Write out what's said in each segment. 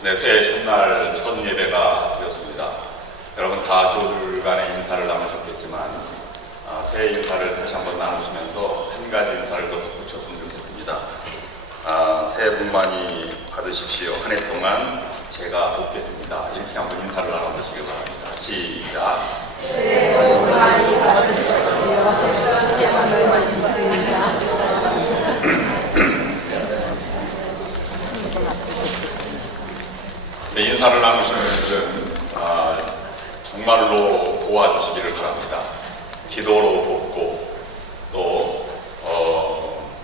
네, 새해 첫날 첫 예배가 드렸습니다. 여러분 다 교우들 간의 인사를 나누셨겠지만 새해 인사를 다시 한번 나누시면서 한 가지 인사를 더 덧붙였으면 좋겠습니다. 새해 복 많이 받으십시오. 한 해 동안 제가 돕겠습니다. 이렇게 한번 인사를 나눠보시기 바랍니다. 시작. 새해 복 많이 받으십시오. 네, 인사를 나누시는 분들은 정말로 도와주시기를 바랍니다. 기도로 돕고 또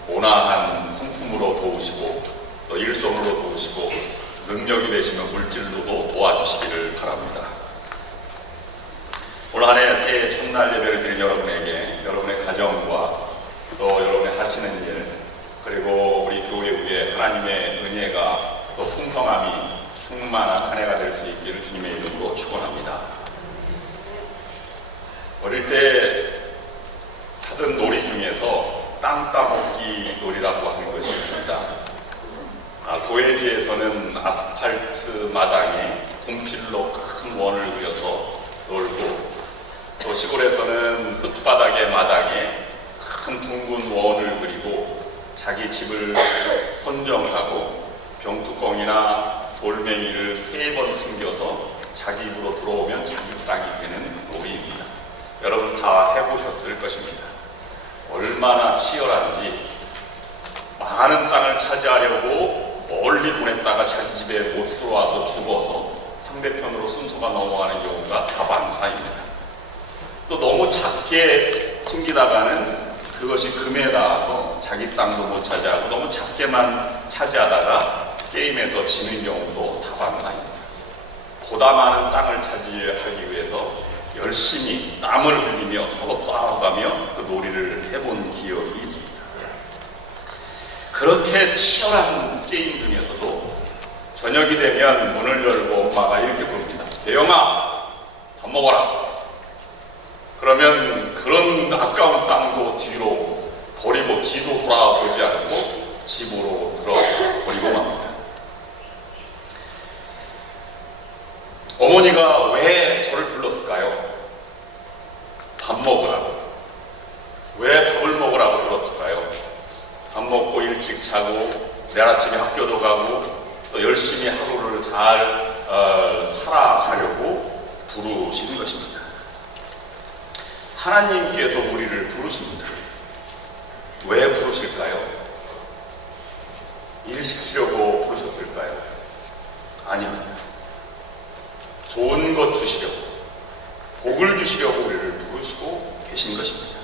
온화한 성품으로 도우시고 또 일손으로 도우시고 능력이 되시면 물질로도 도와주시기를 바랍니다. 올 한 해 새해 첫날 예배를 드린 여러분에게 여러분의 가정과 또 여러분의 하시는 일 그리고 우리 교회 위에 하나님의 은혜가 또 풍성함이 충만한 한 해가 될 수 있기를 주님의 이름으로 축원합니다. 어릴 때 하던 놀이 중에서 땅 따먹기 놀이라고 하는 것이 있습니다. 도해지에서는 아스팔트 마당에 분필로 큰 원을 그려서 놀고 또 시골에서는 흙바닥의 마당에 큰 둥근 원을 그리고 자기 집을 선정하고 병뚜껑이나 돌멩이를 3번 튕겨서 자기 입으로 들어오면 자기 땅이 되는 놀이입니다. 여러분 다 해보셨을 것입니다. 얼마나 치열한지 많은 땅을 차지하려고 멀리 보냈다가 자기 집에 못 들어와서 죽어서 상대편으로 순서가 넘어가는 경우가 다반사입니다. 또 너무 작게 튕기다가는 그것이 금에 닿아서 자기 땅도 못 차지하고 너무 작게만 차지하다가 게임에서 지는 경우도 다반사입니다. 보다 많은 땅을 차지하기 위해서 열심히 땀을 흘리며 서로 싸워가며 그 놀이를 해본 기억이 있습니다. 그렇게 치열한 게임 중에서도 저녁이 되면 문을 열고 엄마가 이렇게 부릅니다. 대영아, 밥 먹어라. 그러면 그런 아까운 땅도 뒤로 버리고 뒤도 돌아보지 않고 집으로 들어버리고 맙니다. 어머니가 왜 저를 불렀을까요? 밥 먹으라고. 왜 밥을 먹으라고 불렀을까요? 밥 먹고 일찍 자고 내일 아침에 학교도 가고 또 열심히 하루를 잘 살아가려고 부르시는 것입니다. 하나님께서 우리를 부르십니다. 왜 부르실까요? 일시키려고 부르셨을까요? 아닙니다. 좋은 것 주시려고, 복을 주시려고 우리를 부르시고 계신 것입니다.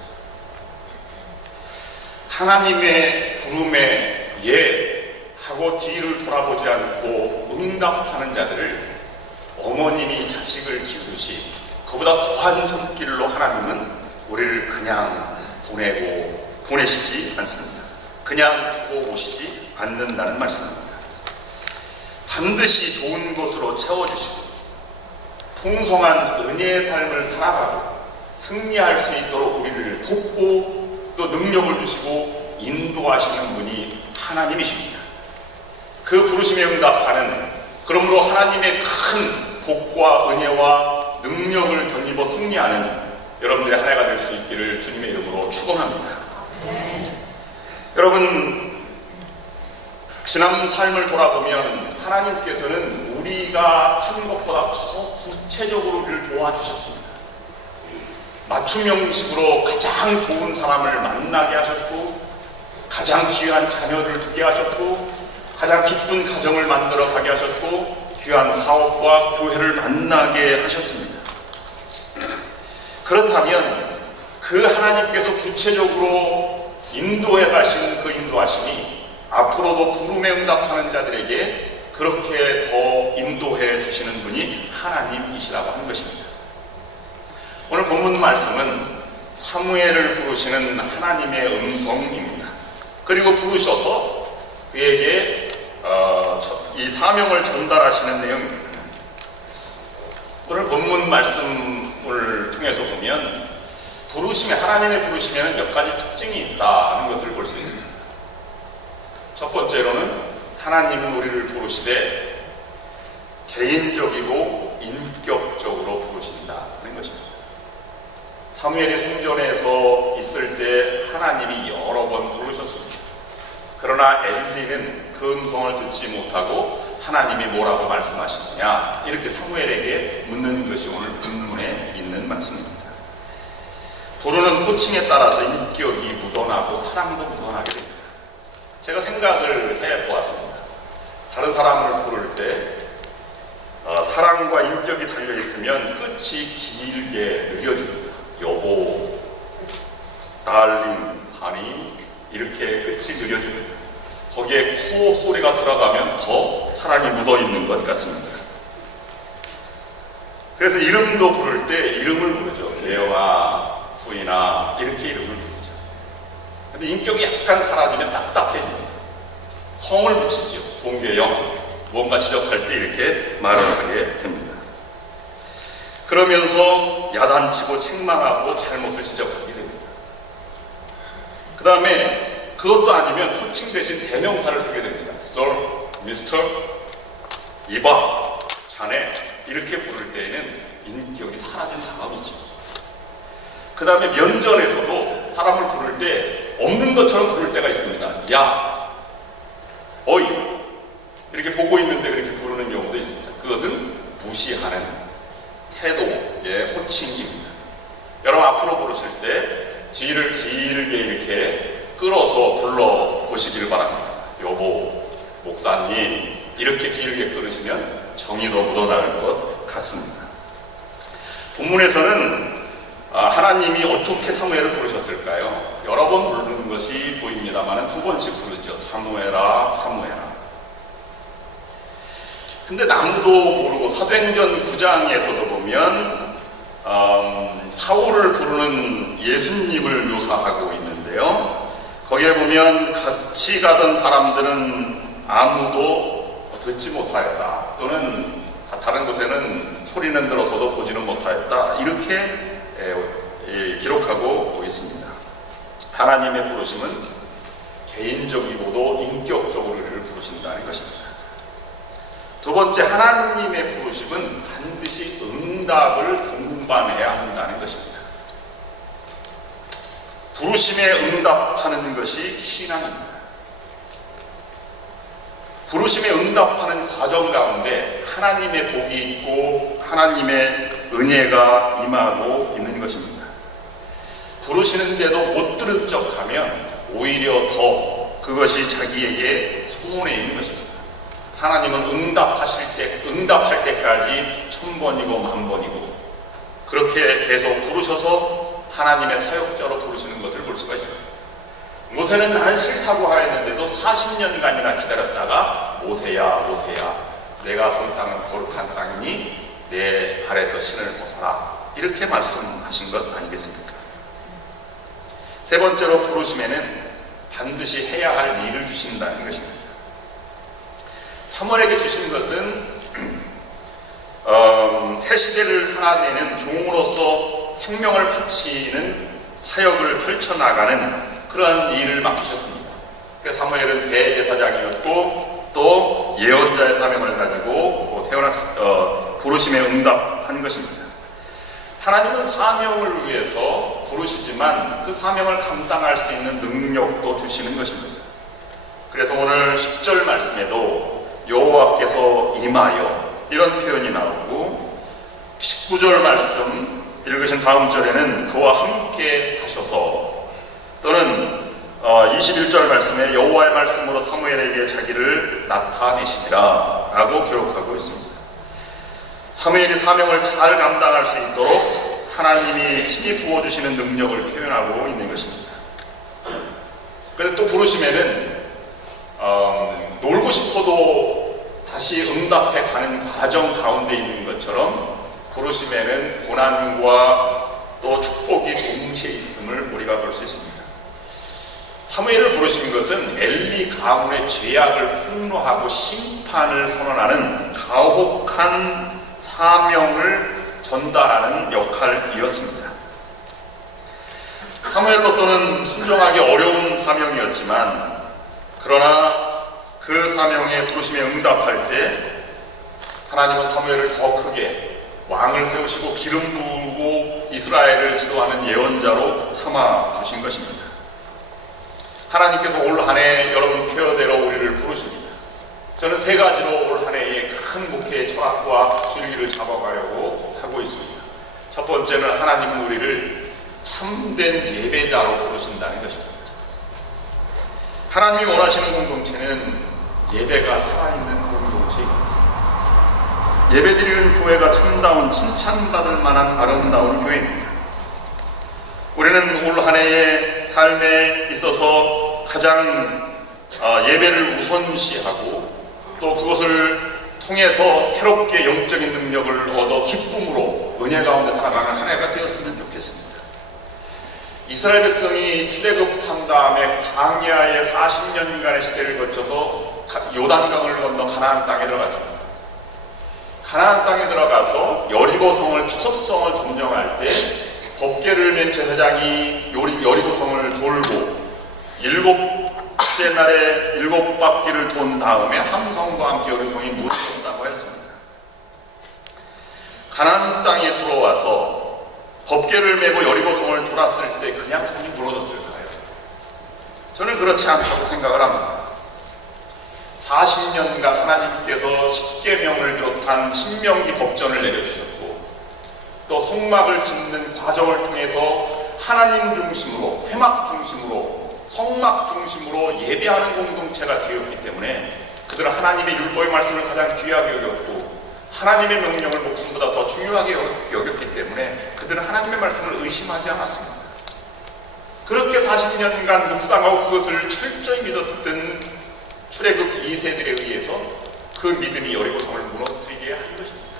하나님의 부름에 예 하고 뒤를 돌아보지 않고 응답하는 자들을 어머님이 자식을 키우듯이 그보다 더한 손길로 하나님은 우리를 그냥 보내시지 않습니다. 그냥 두고 오시지 않는다는 말씀입니다. 반드시 좋은 것으로 채워주시고 풍성한 은혜의 삶을 살아가고 승리할 수 있도록 우리를 돕고 또 능력을 주시고 인도하시는 분이 하나님이십니다. 그 부르심에 응답하는 그러므로 하나님의 큰 복과 은혜와 능력을 덧입어 승리하는 여러분들의 한 해가 될 수 있기를 주님의 이름으로 축원합니다. 여러분 지난 삶을 돌아보면 하나님께서는 우리가 한 것보다 더 구체적으로 우리를 도와주셨습니다. 맞춤 형식으로 가장 좋은 사람을 만나게 하셨고 가장 귀한 자녀를 두게 하셨고 가장 기쁜 가정을 만들어 가게 하셨고 귀한 사업과 교회를 만나게 하셨습니다. 그렇다면 그 하나님께서 구체적으로 인도해 가신 그 인도하심이 앞으로도 부름에 응답하는 자들에게 그렇게 더 인도해 주시는 분이 하나님이시라고 하는 것입니다. 오늘 본문 말씀은 사무엘을 부르시는 하나님의 음성입니다. 그리고 부르셔서 그에게 이 사명을 전달하시는 내용입니다. 오늘 본문 말씀을 통해서 보면 하나님의 부르심에는 몇 가지 특징이 있다는 것을 볼 수 있습니다. 첫 번째로는 하나님은 우리를 부르시되 개인적이고 인격적으로 부르신다는 것입니다. 사무엘이 성전에서 있을 때 하나님이 여러 번 부르셨습니다. 그러나 엘리는 그 음성을 듣지 못하고 하나님이 뭐라고 말씀하시느냐 이렇게 사무엘에게 묻는 것이 오늘 본문에 있는 말씀입니다. 부르는 호칭에 따라서 인격이 묻어나고 사랑도 묻어나게 됩니다. 제가 생각을 해보았습니다. 다른 사람을 부를 때 사랑과 인격이 달려있으면 끝이 길게 느려집니다. 여보, 달링, 하니 이렇게 끝이 느려집니다. 거기에 코 소리가 들어가면 더 사랑이 묻어있는 것 같습니다. 그래서 이름도 부를 때 이름을 부르죠. 개영아, 후이나 이렇게 이름을 부르죠. 근데 인격이 약간 사라지면 딱딱해집니다. 성을 붙이죠. 송계영, 뭔가 지적할 때 이렇게 말을 하게 됩니다. 그러면서 야단치고 책망하고 잘못을 지적하게 됩니다. 그 다음에 그것도 아니면 호칭 대신 대명사를 쓰게 됩니다. Sir, Mr, 이봐, 자네 이렇게 부를 때에는 인격이 사라진 상황이죠. 그 다음에 면전에서도 사람을 부를 때 없는 것처럼 부를 때가 있습니다. 야, 어이 이렇게 보고 있는데 그렇게 부르는 경우도 있습니다. 그것은 무시하는 태도의 호칭입니다. 여러분 앞으로 부르실 때 뒤를 길게 이렇게 끌어서 불러보시길 바랍니다. 여보, 목사님 이렇게 길게 끌으시면 정이 더 묻어나올 것 같습니다. 본문에서는 하나님이 어떻게 사무엘을 부르셨을까요? 여러 번 부르는 것이 보입니다만 두 번씩 부르죠. 사무엘아, 사무엘아. 근데 나무도 모르고 사도행전 9장에서도 보면 사울을 부르는 예수님을 묘사하고 있는데요. 거기에 보면 같이 가던 사람들은 아무도 듣지 못하였다. 또는 다른 곳에는 소리는 들어서도 보지는 못하였다. 이렇게 기록하고 있습니다. 하나님의 부르심은 개인적이고도 인격적으로 우리를 부르신다는 것입니다. 두 번째, 하나님의 부르심은 반드시 응답을 동반해야 한다는 것입니다. 부르심에 응답하는 것이 신앙입니다. 부르심에 응답하는 과정 가운데 하나님의 복이 있고 하나님의 은혜가 임하고 있는 것입니다. 부르시는데도 못 들은 척하면 오히려 더 그것이 자기에게 소원해 있는 것입니다. 하나님은 응답할 때까지 1000번이고 1000번이고 그렇게 계속 부르셔서 하나님의 사역자로 부르시는 것을 볼 수가 있습니다. 모세는 나는 싫다고 하였는데도 40년간이나 기다렸다가 모세야, 모세야, 내가 선 땅은 거룩한 땅이니 내 발에서 신을 벗어라 이렇게 말씀하신 것 아니겠습니까? 세 번째로 부르심에는 반드시 해야 할 일을 주신다는 것입니다. 사무엘에게 주신 것은 새 시대를 살아내는 종으로서 생명을 바치는 사역을 펼쳐나가는 그러한 일을 맡기셨습니다. 그래서 사무엘은 대제사장이었고 또 예언자의 사명을 가지고 부르심에 응답한 것입니다. 하나님은 사명을 위해서 부르시지만 그 사명을 감당할 수 있는 능력도 주시는 것입니다. 그래서 오늘 10절 말씀에도 여호와께서 임하여 이런 표현이 나오고 19절 말씀 읽으신 다음 절에는 그와 함께 하셔서 또는 21절 말씀에 여호와의 말씀으로 사무엘에게 자기를 나타내시니라 라고 기록하고 있습니다. 사무엘이 사명을 잘 감당할 수 있도록 하나님이 친히 부어주시는 능력을 표현하고 있는 것입니다. 그래서 또 부르심에는 놀고 싶어도 다시 응답해 가는 과정 가운데 있는 것처럼 부르심에는 고난과 또 축복이 동시에 있음을 우리가 볼 수 있습니다. 사무엘을 부르신 것은 엘리 가문의 죄악을 폭로하고 심판을 선언하는 가혹한 사명을 전달하는 역할이었습니다. 사무엘로서는 순종하기 어려운 사명이었지만 그러나 그 사명에 부르심에 응답할 때 하나님은 사무엘을 더 크게 왕을 세우시고 기름 부으고 이스라엘을 지도하는 예언자로 삼아 주신 것입니다. 하나님께서 올 한 해 여러분 표대로 우리를 부르십니다. 저는 세 가지로 올 한 해의 큰 목회의 철학과 줄기를 잡아가려고 하고 있습니다. 첫 번째는 하나님은 우리를 참된 예배자로 부르신다는 것입니다. 하나님이 원하시는 공동체는 예배가 살아있는 공동체입니다. 예배드리는 교회가 참다운 칭찬받을 만한 아름다운 교회입니다. 우리는 올 한 해의 삶에 있어서 가장 예배를 우선시하고 또 그것을 통해서 새롭게 영적인 능력을 얻어 기쁨으로 은혜 가운데 살아가는 한 해가 되었으면 좋겠습니다. 이스라엘 백성이 출애굽한 다음에 광야의 40년간의 시대를 거쳐서 요단강을 건너 가나안 땅에 들어갔습니다. 가나안 땅에 들어가서 여리고성을 첫 성을 점령할 때 법궤를 맨 제사장이 여리고성을 돌고 일곱째 날에 7바퀴를 돈 다음에 함성과 함께 여리고성이 무너졌다고 했습니다. 가나안 땅에 들어와서 법궤를 메고 여리고성을 돌았을 때 그냥 성이 무너졌을까요? 저는 그렇지 않다고 생각을 합니다. 40년간 하나님께서 십계명을 비롯한 신명기 법전을 내려주셨고 또 성막을 짓는 과정을 통해서 하나님 중심으로, 회막 중심으로, 성막 중심으로 예배하는 공동체가 되었기 때문에 그들은 하나님의 율법의 말씀을 가장 귀하게 여겼고 하나님의 명령을 목숨보다 더 중요하게 여겼기 때문에 그들은 하나님의 말씀을 의심하지 않았습니다. 그렇게 40년간 묵상하고 그것을 철저히 믿었던 출애굽 2세들에 의해서 그 믿음이 여리고성을 무너뜨리게 한 것입니다.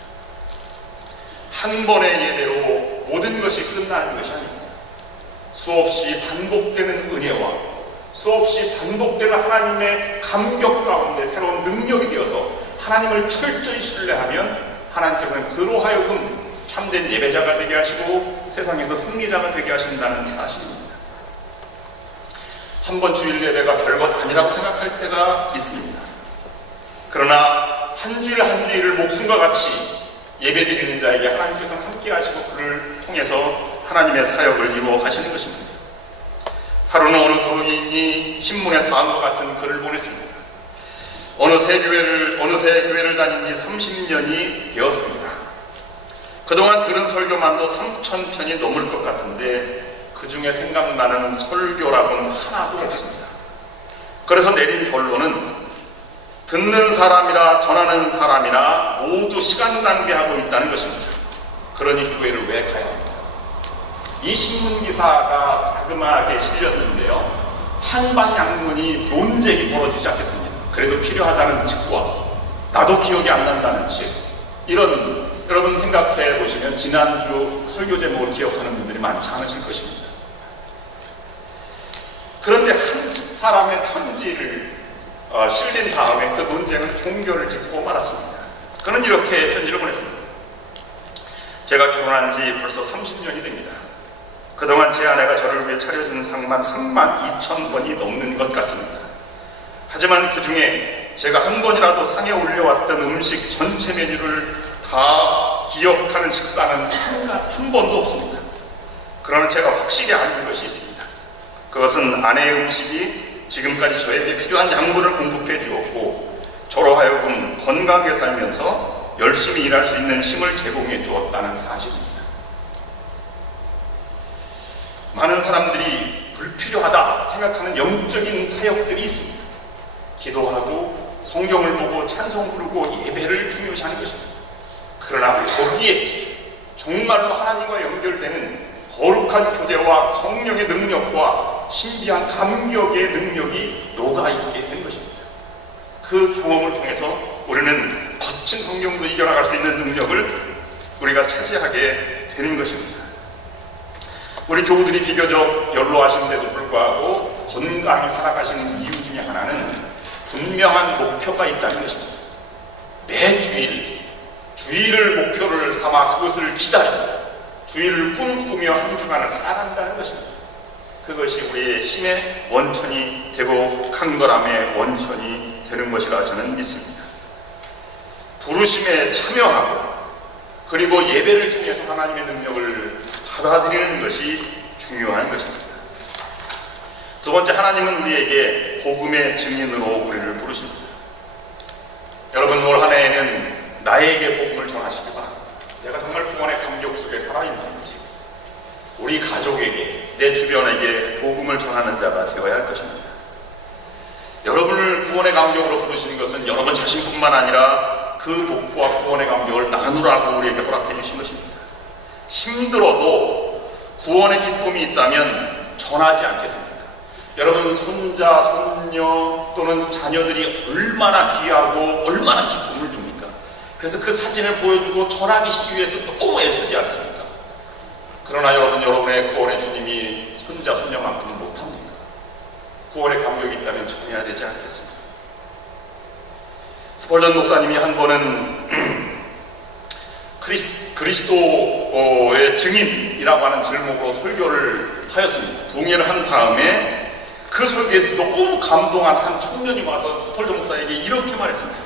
한 번의 예배로 모든 것이 끝나는 것이 아닙니다. 수없이 반복되는 은혜와 수없이 반복되는 하나님의 감격 가운데 새로운 능력이 되어서 하나님을 철저히 신뢰하면 하나님께서는 그로 하여금 참된 예배자가 되게 하시고 세상에서 승리자가 되게 하신다는 사실입니다. 한번 주일 예배가 별것 아니라고 생각할 때가 있습니다. 그러나 한 주일 한 주일을 목숨과 같이 예배드리는 자에게 하나님께서는 함께 하시고 그를 통해서 하나님의 사역을 이루어 가시는 것입니다. 하루는 어느 교인이 신문에 다음과 같은 글을 보냈습니다. 어느새 교회를 다닌 지 30년이 되었습니다. 그동안 들은 설교만도 3,000편이 넘을 것 같은데 그 중에 생각나는 설교라고는 하나도 없습니다. 그래서 내린 결론은 듣는 사람이나 전하는 사람이나 모두 시간 낭비하고 있다는 것입니다. 그러니 교회를 왜 가야 합니까? 이 신문기사가 자그마하게 실렸는데요. 찬반 양론이 논쟁이 벌어지기 시작했습니다. 그래도 필요하다는 측과 나도 기억이 안 난다는 측, 이런 여러분 생각해 보시면 지난주 설교 제목을 기억하는 분들이 많지 않으실 것입니다. 그런데 한 사람의 편지를 실린 다음에 그 논쟁은 종결을 짓고 말았습니다. 그는 이렇게 편지를 보냈습니다. 제가 결혼한 지 벌써 30년이 됩니다. 그동안 제 아내가 저를 위해 차려준 상만 32,000번이 넘는 것 같습니다. 하지만 그 중에 제가 한 번이라도 상에 올려왔던 음식 전체 메뉴를 다 기억하는 식사는 한 번도 없습니다. 그러나 제가 확실히 아는 것이 있습니다. 그것은 아내의 음식이 지금까지 저에게 필요한 양분을 공급해 주었고 저로 하여금 건강하게 살면서 열심히 일할 수 있는 힘을 제공해 주었다는 사실입니다. 많은 사람들이 불필요하다 생각하는 영적인 사역들이 있습니다. 기도하고 성경을 보고 찬송 부르고 예배를 중요시하는 것입니다. 그러나 거기에 정말로 하나님과 연결되는 거룩한 교제와 성령의 능력과 신비한 감격의 능력이 녹아있게 된 것입니다. 그 경험을 통해서 우리는 거친 성경도 이겨나갈 수 있는 능력을 우리가 차지하게 되는 것입니다. 우리 교우들이 비교적 연로하신데도 불구하고 건강히 살아가시는 이유 중에 하나는 분명한 목표가 있다는 것입니다. 매 주일을 목표를 삼아 그것을 기다리고 주일을 꿈꾸며 한 주간을 살아간다는 것입니다. 그것이 우리의 힘의 원천이 되고 강건함의 원천이 되는 것이라 저는 믿습니다. 부르심에 참여하고 그리고 예배를 통해서 하나님의 능력을 받아들이는 것이 중요한 것입니다. 두 번째, 하나님은 우리에게 복음의 증인으로 우리를 부르십니다. 여러분, 올 한 해에는 나에게 복음을 전하시기 바랍니다. 내가 정말 구원의 감격 속에 살아있는지, 우리 가족에게, 내 주변에게 복음을 전하는 자가 되어야 할 것입니다. 여러분을 구원의 감격으로 부르시는 것은 여러분 자신뿐만 아니라 그 복과 구원의 감격을 나누라고 우리에게 허락해 주신 것입니다. 힘들어도 구원의 기쁨이 있다면 전하지 않겠습니까? 여러분, 손자, 손녀 또는 자녀들이 얼마나 귀하고 얼마나 기쁨을 줍니까? 그래서 그 사진을 보여주고 전하기 위해서 너무 애쓰지 않습니까? 그러나 여러분, 여러분의 구원의 주님이 손자, 손녀만큼은 못합니까? 구원의 감격이 있다면 전해야 되지 않겠습니까? 스펄전 목사님이 한 번은 그리스도의 증인이라고 하는 제목으로 설교를 하였습니다. 부흥회를 한 다음에 그 설교에 너무 감동한 한 청년이 와서 스펄전 목사에게 이렇게 말했습니다.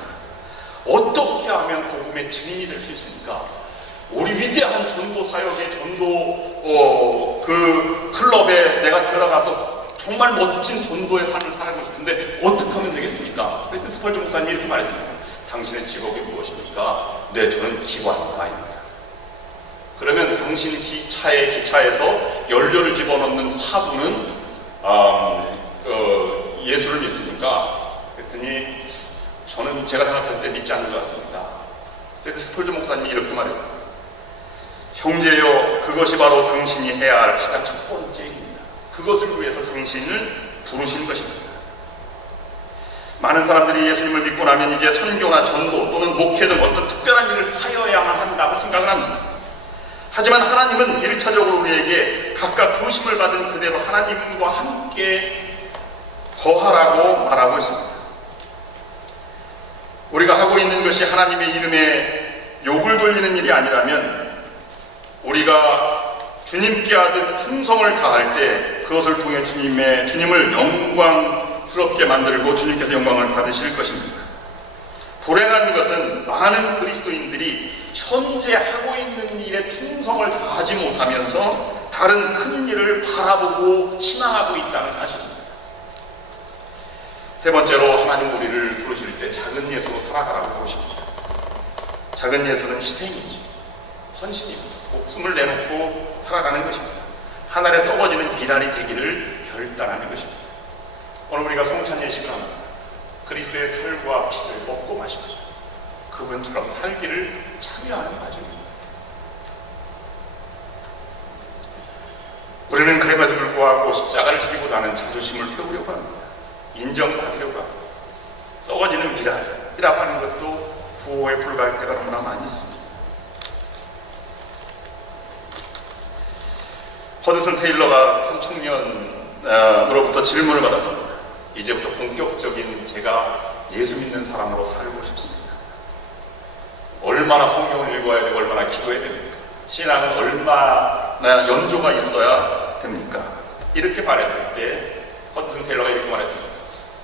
어떻게 하면 복음의 증인이 될 수 있습니까? 우리 위대한 전도 사역의 전도 그 클럽에 내가 들어가서 정말 멋진 전도의 삶을 살고 싶은데 어떻게 하면 되겠습니까? 그랬더니 스펄전 목사님이 이렇게 말했습니다. 당신의 직업이 무엇입니까? 네, 저는 기관사입니다. 그러면 당신 기차에서 연료를 집어넣는 화분은 예수를 믿습니까? 그랬더니 저는 제가 생각할 때 믿지 않는 것 같습니다. 그래서 스펄전 목사님이 이렇게 말했습니다. 형제여, 그것이 바로 당신이 해야 할 가장 첫 번째 일입니다. 그것을 위해서 당신을 부르신 것입니다. 많은 사람들이 예수님을 믿고 나면 이제 선교나 전도 또는 목회 등 어떤 특별한 일을 하여야만 한다고 생각을 합니다. 하지만 하나님은 1차적으로 우리에게 각각 부르심을 받은 그대로 하나님과 함께 거하라고 말하고 있습니다. 우리가 하고 있는 것이 하나님의 이름에 욕을 돌리는 일이 아니라면 우리가 주님께 하듯 충성을 다할 때 그것을 통해 주님을 영광스럽게 만들고 주님께서 영광을 받으실 것입니다. 불행한 것은 많은 그리스도인들이 현재 하고 있는 일에 충성을 다하지 못하면서 다른 큰 일을 바라보고 희망하고 있다는 사실입니다. 세 번째로, 하나님 우리를 부르실 때 작은 예수로 살아가라고 부르십니다. 작은 예수는 희생이지, 헌신입니다. 목숨을 내놓고 살아가는 것입니다. 하늘에 썩어지는 비단이 되기를 결단하는 것입니다. 오늘 우리가 성찬 예식을 합니다. 그리스도의 살과 피를 먹고 마십니다. 그분처럼 살기를 참여하는 과정입니다. 우리는 그럼에도 불구하고 십자가를 지기보다는 자존심을 세우려고 합니다. 인정받으려고 합니다. 썩어지는 비단이라고 하는 것도 구호에 불과할 때가 너무나 많이 있습니다. 허드슨 테일러가 한 청년으로부터 질문을 받았습니다. 이제부터 본격적인 제가 예수 믿는 사람으로 살고 싶습니다. 얼마나 성경을 읽어야 되고 얼마나 기도해야 됩니까? 신앙은 얼마나 연조가 있어야 됩니까? 이렇게 말했을 때 허드슨 테일러가 이렇게 말했습니다.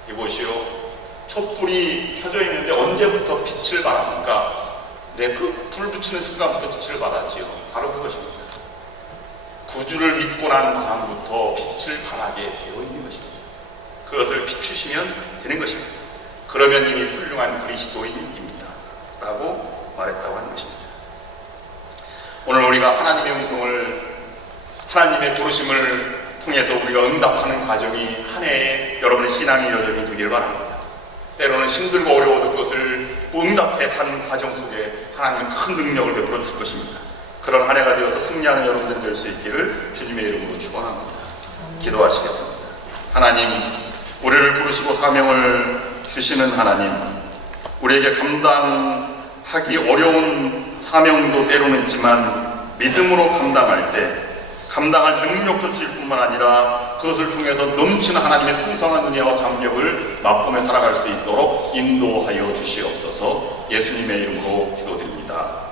이보시오, 촛불이 켜져 있는데 언제부터 빛을 발합니까? 네, 그 불 붙이는 순간부터 빛을 발하지요. 바로 그것입니다. 구주를 믿고 난 다음부터 빛을 발하게 되어 있는 것입니다. 그것을 비추시면 되는 것입니다. 그러면 이미 훌륭한 그리스도인입니다 라고 말했다고 하는 것입니다. 오늘 우리가 하나님의 음성을, 하나님의 부르심을 통해서 우리가 응답하는 과정이 한 해에 여러분의 신앙의 여정이 되길 바랍니다. 때로는 힘들고 어려워도 그것을 응답해 가는 과정 속에 하나님은 큰 능력을 베풀어 주실 것입니다. 그런 한 해가 되어서 승리하는 여러분들이 될 수 있기를 주님의 이름으로 축원합니다. 기도하시겠습니다. 하나님, 우리를 부르시고 사명을 주시는 하나님, 우리에게 감당하기 어려운 사명도 때로는 있지만 믿음으로 감당할 때 감당할 능력도 주실 뿐만 아니라 그것을 통해서 넘치는 하나님의 풍성한 은혜와 감격을 맛보며 살아갈 수 있도록 인도하여 주시옵소서. 예수님의 이름으로 기도드립니다.